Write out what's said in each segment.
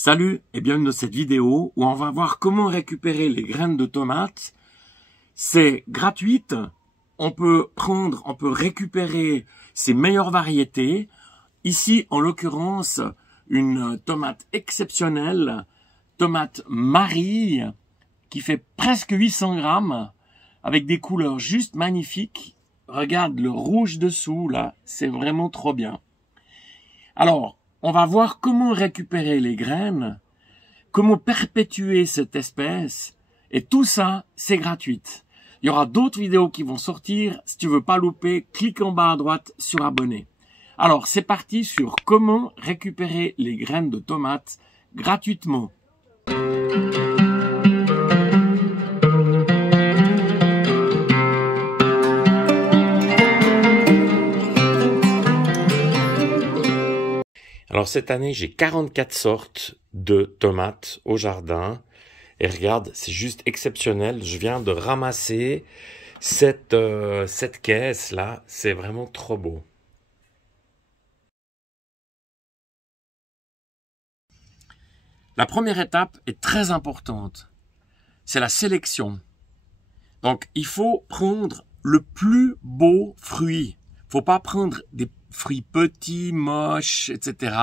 Salut et bienvenue dans cette vidéo où on va voir comment récupérer les graines de tomates. C'est gratuit, on peut récupérer ses meilleures variétés. Ici, en l'occurrence, une tomate exceptionnelle, tomate Marie, qui fait presque 800 grammes, avec des couleurs juste magnifiques. Regarde le rouge dessous, là, c'est vraiment trop bien. Alors, on va voir comment récupérer les graines, comment perpétuer cette espèce, et tout ça, c'est gratuit. Il y aura d'autres vidéos qui vont sortir. Si tu veux pas louper, clique en bas à droite sur abonner. Alors, c'est parti sur comment récupérer les graines de tomates gratuitement. Alors cette année, j'ai 44 sortes de tomates au jardin. Et regarde, c'est juste exceptionnel. Je viens de ramasser cette caisse-là. C'est vraiment trop beau. La première étape est très importante. C'est la sélection. Donc, il faut prendre le plus beau fruit. Il faut pas prendre des fruits petits, moches, etc.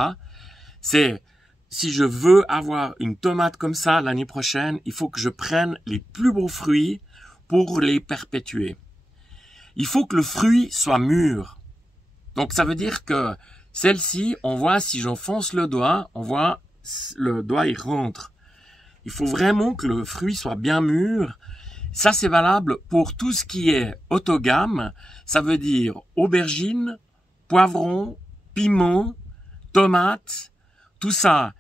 Si je veux avoir une tomate comme ça l'année prochaine, il faut que je prenne les plus beaux fruits pour les perpétuer. Il faut que le fruit soit mûr. Donc, ça veut dire que celle-ci, on voit si j'enfonce le doigt, on voit le doigt, il rentre. Il faut vraiment que le fruit soit bien mûr. Ça, c'est valable pour tout ce qui est autogame. Ça veut dire aubergine, poivron, piment, tomates, tout ça.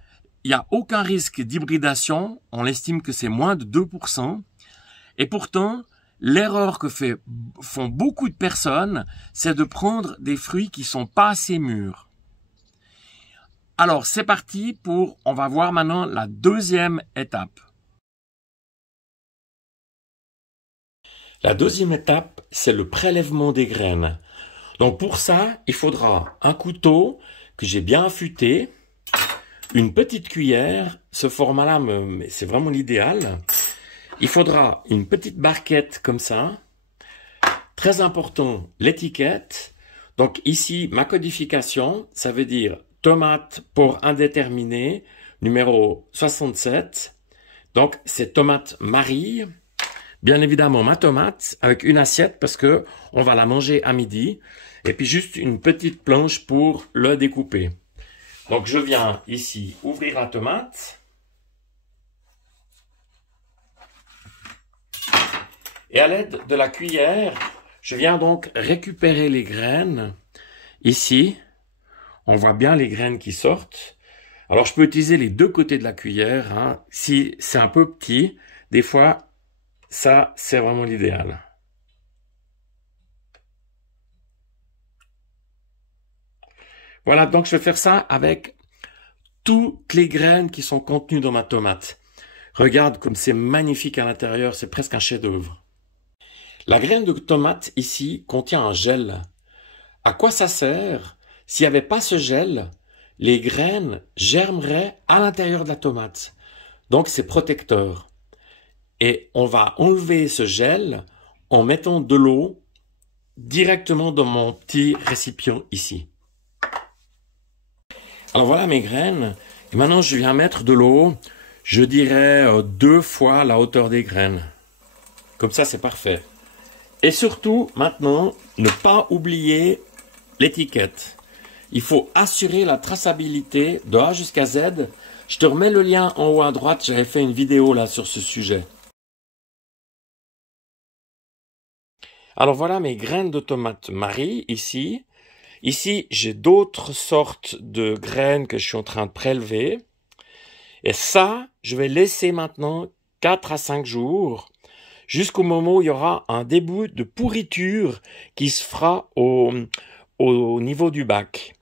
Il n'y a aucun risque d'hybridation. On estime que c'est moins de 2%. Et pourtant, l'erreur que font beaucoup de personnes, c'est de prendre des fruits qui sont pas assez mûrs. Alors, c'est parti on va voir maintenant la deuxième étape. La deuxième étape, c'est le prélèvement des graines. Donc pour ça, il faudra un couteau que j'ai bien affûté, une petite cuillère, ce format-là, c'est vraiment l'idéal. Il faudra une petite barquette comme ça. Très important, l'étiquette. Donc ici, ma codification, ça veut dire tomate pour indéterminé, numéro 67. Donc c'est tomate Marie. Bien évidemment, ma tomate avec une assiette parce que on va la manger à midi. Et puis juste une petite planche pour le découper. Donc je viens ici ouvrir la tomate. Et à l'aide de la cuillère, je viens donc récupérer les graines. Ici, on voit bien les graines qui sortent. Alors je peux utiliser les deux côtés de la cuillère. Hein. Si c'est un peu petit, des fois, ça c'est vraiment l'idéal. Voilà, donc je vais faire ça avec toutes les graines qui sont contenues dans ma tomate. Regarde comme c'est magnifique à l'intérieur, c'est presque un chef-d'œuvre. La graine de tomate ici contient un gel. À quoi ça sert? S'il n'y avait pas ce gel, les graines germeraient à l'intérieur de la tomate. Donc c'est protecteur. Et on va enlever ce gel en mettant de l'eau directement dans mon petit récipient ici. Alors voilà mes graines. Et maintenant je viens mettre de l'eau, je dirais 2 fois la hauteur des graines. Comme ça c'est parfait. Et surtout maintenant, ne pas oublier l'étiquette. Il faut assurer la traçabilité de A jusqu'à Z. Je te remets le lien en haut à droite, j'avais fait une vidéo là sur ce sujet. Alors voilà mes graines de tomate Marie ici. Ici, j'ai d'autres sortes de graines que je suis en train de prélever. Et ça, je vais laisser maintenant 4 à 5 jours jusqu'au moment où il y aura un début de pourriture qui se fera au niveau du bac.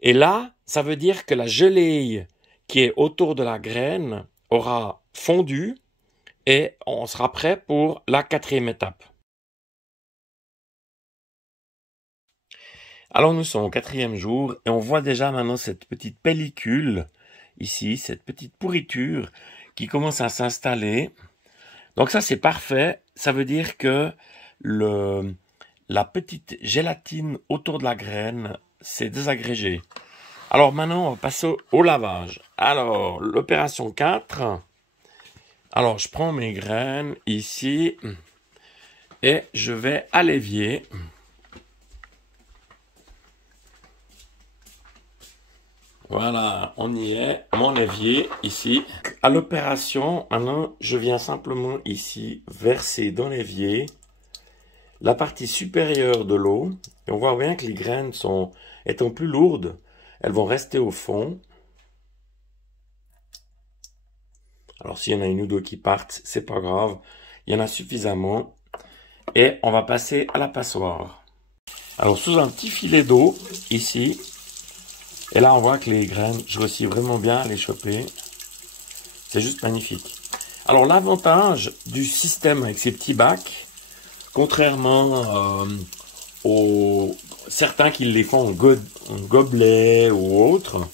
Et là, ça veut dire que la gelée qui est autour de la graine aura fondu et on sera prêt pour la 4e étape. Alors nous sommes au 4e jour et on voit déjà maintenant cette petite pellicule ici, cette petite pourriture qui commence à s'installer. Donc ça, c'est parfait. Ça veut dire que la petite gélatine autour de la graine s'est désagrégée. Alors maintenant, on va passer au lavage. Alors, l'opération 4. Alors, je prends mes graines ici et je vais à l'évier. Voilà, on y est, mon évier ici. À l'opération, maintenant, je viens simplement ici verser dans l'évier la partie supérieure de l'eau. Et on voit bien que les graines étant plus lourdes, elles vont rester au fond. Alors, s'il y en a une ou deux qui partent, c'est pas grave. Il y en a suffisamment. Et on va passer à la passoire. Alors, sous un petit filet d'eau, ici. Et là, on voit que les graines, je réussis vraiment bien à les choper. C'est juste magnifique. Alors, l'avantage du système avec ces petits bacs, contrairement aux certains qui les font en gobelet ou autre,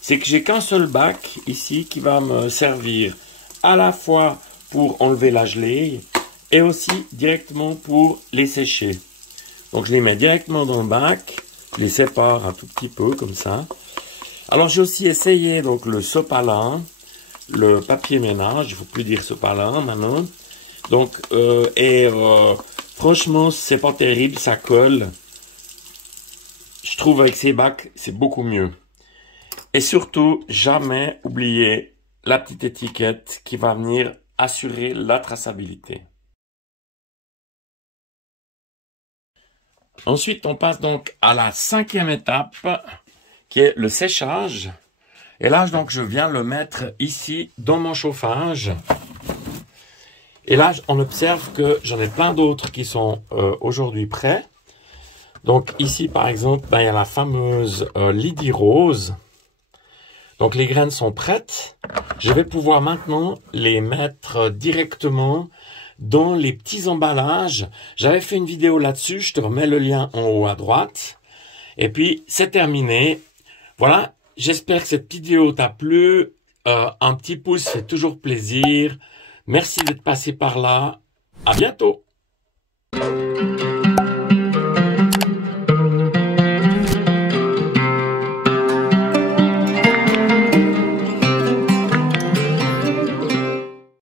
c'est que j'ai qu'un seul bac ici qui va me servir à la fois pour enlever la gelée et aussi directement pour les sécher. Donc, je les mets directement dans le bac. Je les sépare un tout petit peu comme ça. Alors j'ai aussi essayé donc le sopalin, le papier ménage, il ne faut plus dire sopalin maintenant. Donc franchement c'est pas terrible, ça colle. Je trouve avec ces bacs c'est beaucoup mieux. Et surtout jamais oublier la petite étiquette qui va venir assurer la traçabilité. Ensuite, on passe donc à la 5e étape, qui est le séchage. Et là, donc, je viens le mettre ici dans mon chauffage. Et là, on observe que j'en ai plein d'autres qui sont aujourd'hui prêts. Donc ici, par exemple, il y a la fameuse Lydie Rose. Donc les graines sont prêtes. Je vais pouvoir maintenant les mettre directement dans les petits emballages. J'avais fait une vidéo là-dessus, je te remets le lien en haut à droite. Et puis, c'est terminé. Voilà, j'espère que cette vidéo t'a plu. Un petit pouce fait toujours plaisir. Merci d'être passé par là. À bientôt.